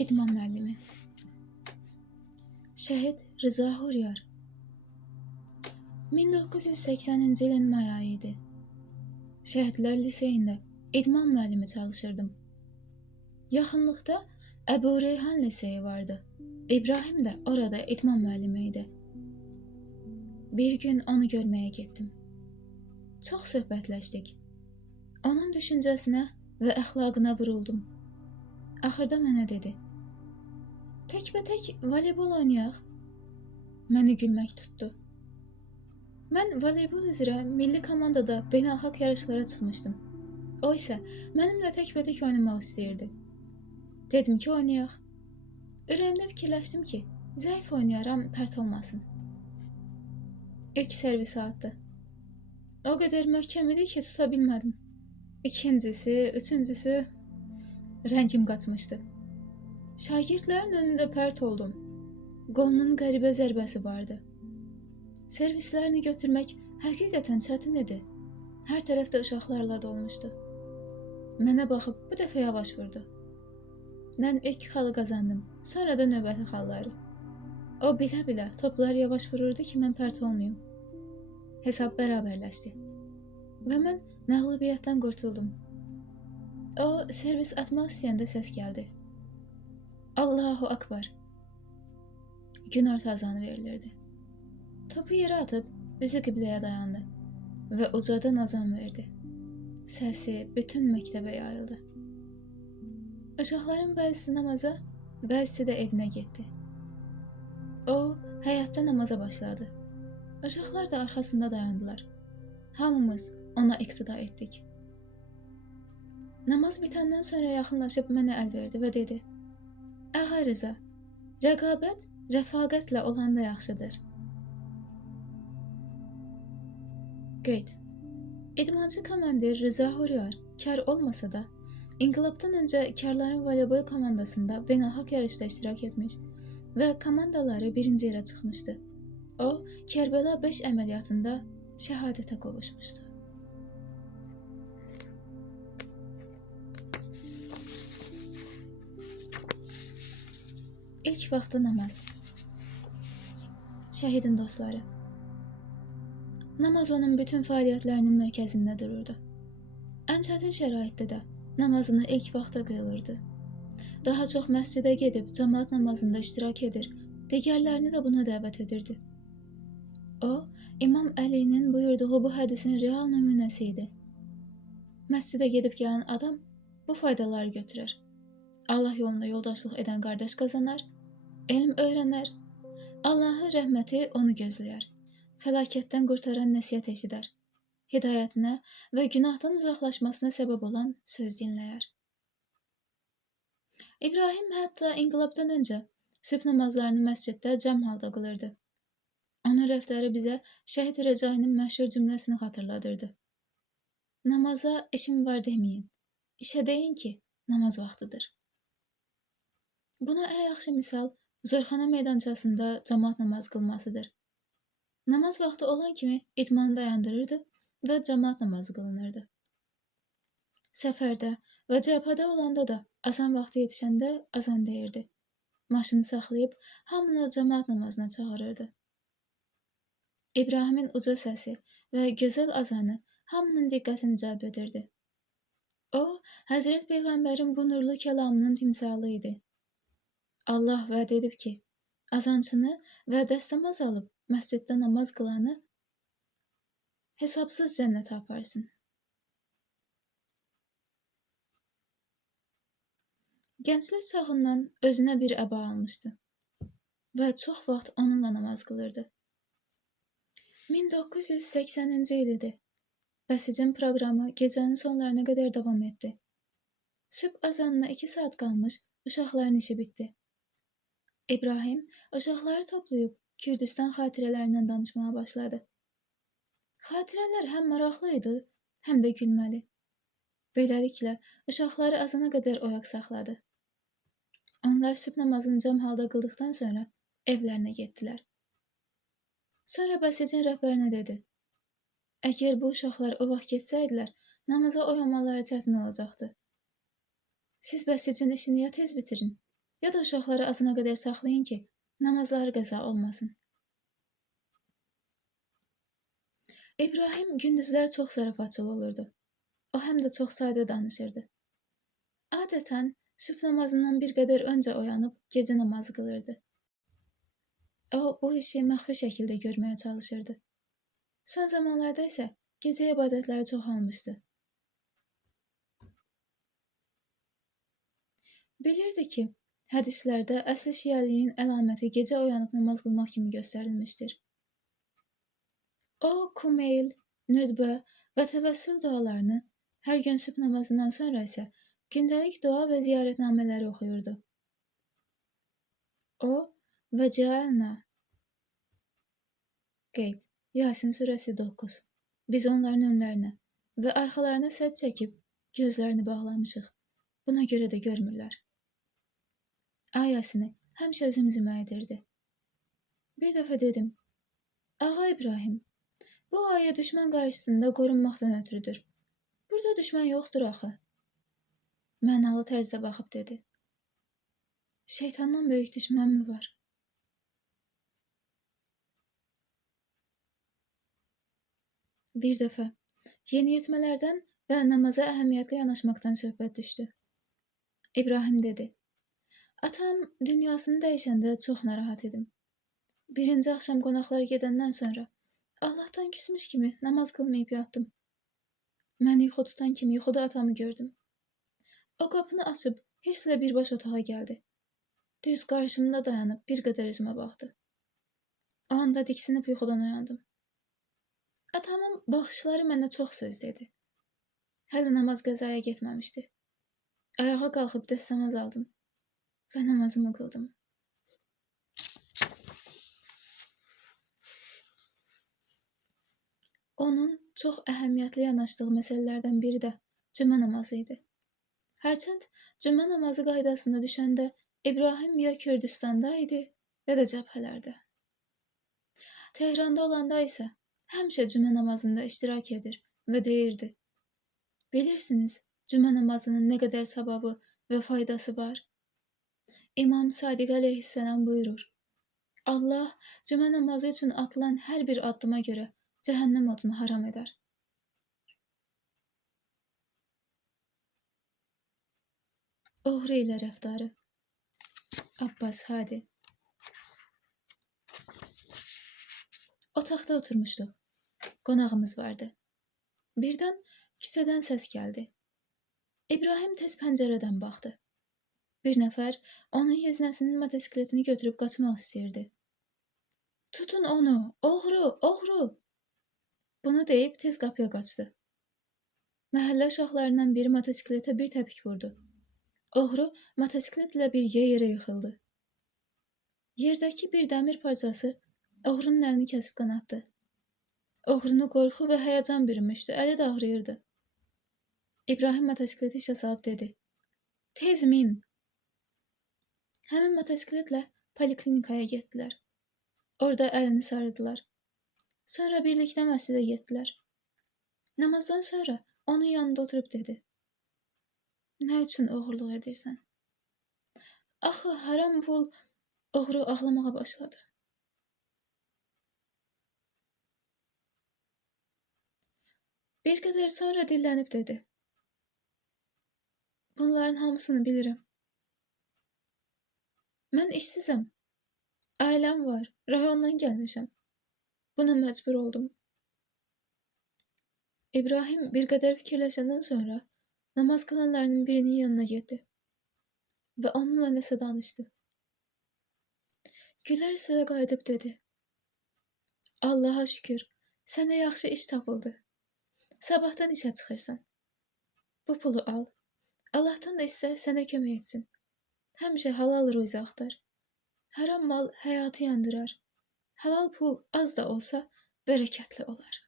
İdman müəllimi Şəhid Rıza Huryar 1980-ci ilin may ayı idi. Şəhidlər liseyində idman müəllimi çalışırdım. Yaxınlıqda Əbu Reyhan liseyi vardı. İbrahim də orada idman müəllimi idi. Bir gün onu görməyə getdim. Çox söhbətləşdik. Onun düşüncəsinə və əxlaqına vuruldum. Axırda mənə dedi: "Təkbətək voleybol oynayaq." Məni gülmək tutdu. Mən voleybol üzrə milli komandada beynəlxalq yarışlara çıxmışdım. O isə mənimlə təkbətək oynamaq istəyirdi. Dedim ki, oynayaq. Ürəyimdə fikirləşdim ki, zəif oynayaram, pərt olmasın. İlk servisi atdı. O qədər möhkəm idi ki, tuta bilmədim. İkincisi, üçüncüsü, rəngim qaçmışdı. Şagirdlərin önündə pərt oldum. Qolunun qəribə zərbəsi vardı. Servislərini götürmək həqiqətən çətin idi. Hər tərəfdə uşaqlarla dolmuşdu. Mənə baxıb bu dəfə yavaş vurdu. Mən ilk xalı qazandım, sonra da növbəti xalları. O bilə-bilə topları yavaş vururdu ki, mən pərt olmayım. Hesab bərabərləşdi və mən məğlubiyyətdən qurtuldum. O, servis atmaq istəyəndə səs gəldi. Allahu Akbar. Günorta azanı verilirdi. Topu yerə atıb, üzü qibləyə dayandı və ucadan azan verdi. Səsi bütün məktəbə yayıldı. Uşaqların bəzisi namaza, bəzisi də evinə getdi. O, həyətdə namaza başladı. Uşaqlar da arxasında dayandılar. Hamımız ona iqtida etdik. Namaz bitəndən sonra yaxınlaşıb mənə əl verdi və dedi: "Ağa Rıza, rəqabət rəfaqətlə olanda yaxşıdır." Qeyd. İdmançı komandir Rıza Huryar kar olmasa da, İnqilabdan öncə karların voleybol komandasında beynəlxalq yarışda iştirak etmiş və komandaları birinci yerə çıxmışdı. O, Kərbəla 5 əməliyyatında şəhadətə qovuşmuşdu. İlk vaxtı namaz. Şəhidin dostları. Namaz onun bütün fəaliyyətlərinin mərkəzində dururdu. Ən çətin şəraitdə də namazını ilk vaxta qıyılırdı. Daha çox məscidə gedib cəmaət namazında iştirak edir, digərlərini də buna dəvət edirdi. O, İmam Əlinin buyurduğu bu hədisin real nümunəsi idi. Məscidə gedib gələn adam bu faydaları götürər. Allah yolunda yoldaşlıq edən qardaş qazanar, elm öyrənər, Allahın rəhməti onu gözləyər, fəlakətdən qurtaran nəsihət eşidər, hidayətinə və günahdan uzaqlaşmasına səbəb olan söz dinləyər. İbrahim hətta inqilabdan öncə sübh namazlarını məsciddə cəm halda qılırdı. Onun rəftarı bizə Şəhid Rəcainin məşhur cümləsini xatırladırdı. Namaza işim var deməyin, işə deyin ki, namaz vaxtıdır. Buna ən yaxşı misal Zorxana meydançasında cəmaət namaz qılmasıdır. Namaz vaxtı olan kimi idmanı dayandırırdı və cəmaət namazı qılınırdı. Səfərdə və cəbhədə olanda da azan vaxtı yetişəndə azan deyirdi. Maşını saxlayıb hamını cəmaət namazına çağırırdı. İbrahimin uca səsi və gözəl azanı hamının diqqətini cəlb edirdi. O, Həzrət Peyğəmbərin bu nurlu kəlamının timsalı idi. Allah vəd edib ki, azançını və dəstəmaz alıb məsciddə namaz qılanı hesabsız cənnətə aparsın. Gənclik çağından özünə bir əba almışdı və çox vaxt onunla namaz qılırdı. 1980-ci il idi. Bəsicin proqramı gecənin sonlarına qədər davam etdi. Sübh azanına 2 saat qalmış uşaqların işi bitdi. İbrahim uşaqları toplayıb Kürdistan xatirələrindən danışmağa başladı. Xatirələr həm maraqlı idi, həm də gülməli. Beləliklə, uşaqları azana qədər oyaq saxladı. Onlar sübh namazını cəm halda qıldıqdan sonra evlərinə getdilər. Sonra Bəsicin rəhbərinə dedi: "Əgər bu uşaqlar o vaxt getsəydilər, namaza oyanmaları çətin olacaqdı. Siz Bəsicin işini ya tez bitirin, ya da uşaqları azına qədər saxlayın ki, namazları qəza olmasın. İbrahim gündüzlər çox zarafatçıl olurdu. O həm də çox sadə danışırdı. Adətən sübh namazından bir qədər öncə oyanıb gecə namazı qılırdı. O bu işi məxfi şəkildə görməyə çalışırdı. Son zamanlarda isə gecə ibadətləri çoxalmışdı. Bilirdi ki, hədislərdə əsl şiəliyin əlaməti gecə oyanıb namaz qılmaq kimi göstərilmişdir. O, Kumeyl, Nüdbə və təvəssül dualarını, hər gün sübh namazından sonra isə gündəlik dua və ziyarətnamələri oxuyurdu. O və Cəalna qeyd, Yasin surəsi 9. Biz onların önlərinə və arxalarına sədd çəkib gözlərini bağlamışıq. Buna görə də görmürlər. Ayəsini həmişə özümüzümə edirdi. Bir dəfə dedim, Ağa İbrahim, bu ayə düşmən qarşısında qorunmaqdan ötürüdür. Burada düşmən yoxdur axı. Mənalı tərzdə baxıb dedi. Şeytandan böyük düşmən mi var? Bir dəfə yeniyetmələrdən və namaza əhəmiyyətli yanaşmaqdan söhbət düşdü. İbrahim dedi, atam dünyasını dəyişəndə çox narahat idim. Birinci axşam qonaqlar gedəndən sonra Allahdan küsmüş kimi namaz qılmayıb yatdım. Məni yuxu tutan kimi yuxuda atamı gördüm. O qapını açıb hirslə birbaş otağa gəldi. Düz qarşımda dayanıb bir qədər üzümə baxdı. O anda diksinib yuxudan oyandım. Atamın baxışları mənə çox söz dedi. Hələ namaz qəzaya getməmişdi. Ayağa qalxıb dəstəmaz aldım və namazımı qıldım. Onun çox əhəmiyyətli yanaşdığı məsələlərdən biri də cümə namazı idi. Hərçənd cümə namazı qaydasında düşəndə İbrahim ya Kürdistanda idi, ya da cəbhələrdə. Tehranda olanda isə həmişə cümə namazında iştirak edir və deyirdi. Bilirsiniz, cümə namazının nə qədər savabı və faydası var? İmam Sadiq əleyhissalam buyurur. Allah cümə namazı üçün atılan hər bir addıma görə cəhənnəm odunu haram edər. Oğru ilə rəftarı. Abbas Hadi. Otaqda oturmuşduq. Qonağımız vardı. Birdən küçədən səs gəldi. İbrahim tez pəncərədən baxdı. Bir nəfər onun yeznəsinin motosikletini götürüb qaçmaq istəyirdi. Tutun onu, oğru, oğru! Bunu deyib tez qapıya qaçdı. Məhəllə uşaqlarından biri motosikletə bir təpik vurdu. Oğru motosikletlə birgə yerə yıxıldı. Yerdəki bir dəmir parçası oğrunun əlini kəsib qanatdı. Oğrunu qorxu və həyəcan bürümüşdü, əli də ağrıyırdı. İbrahim motosikleti işə salıb dedi. Tez min! Həmin motosikletlə poliklinikaya getdilər. Orada əlini sarıdılar. Sonra birlikdə məscidə getdilər. Namazdan sonra onun yanında oturub dedi. Nə üçün oğurluq edirsən? Axı, haram pul, oğru ağlamağa başladı. Bir qədər sonra dillənib dedi. Bunların hamısını bilirəm. Mən işsizəm. Ailəm var, rayondan gəlmişəm. Buna məcbur oldum. İbrahim bir qədər fikirləşəndən sonra namaz qılanlarının birinin yanına getdi və onunla nəsə danışdı. Gülər üzlə qayıdıb dedi. Allaha şükür, sənə yaxşı iş tapıldı. Sabahdan işə çıxırsan. Bu pulu al. Allahdan da istə sənə kömək etsin. Həmişə halal ruzə axtar. Haram mal həyatı yandırar. Halal pul az da olsa bərəkətli olar.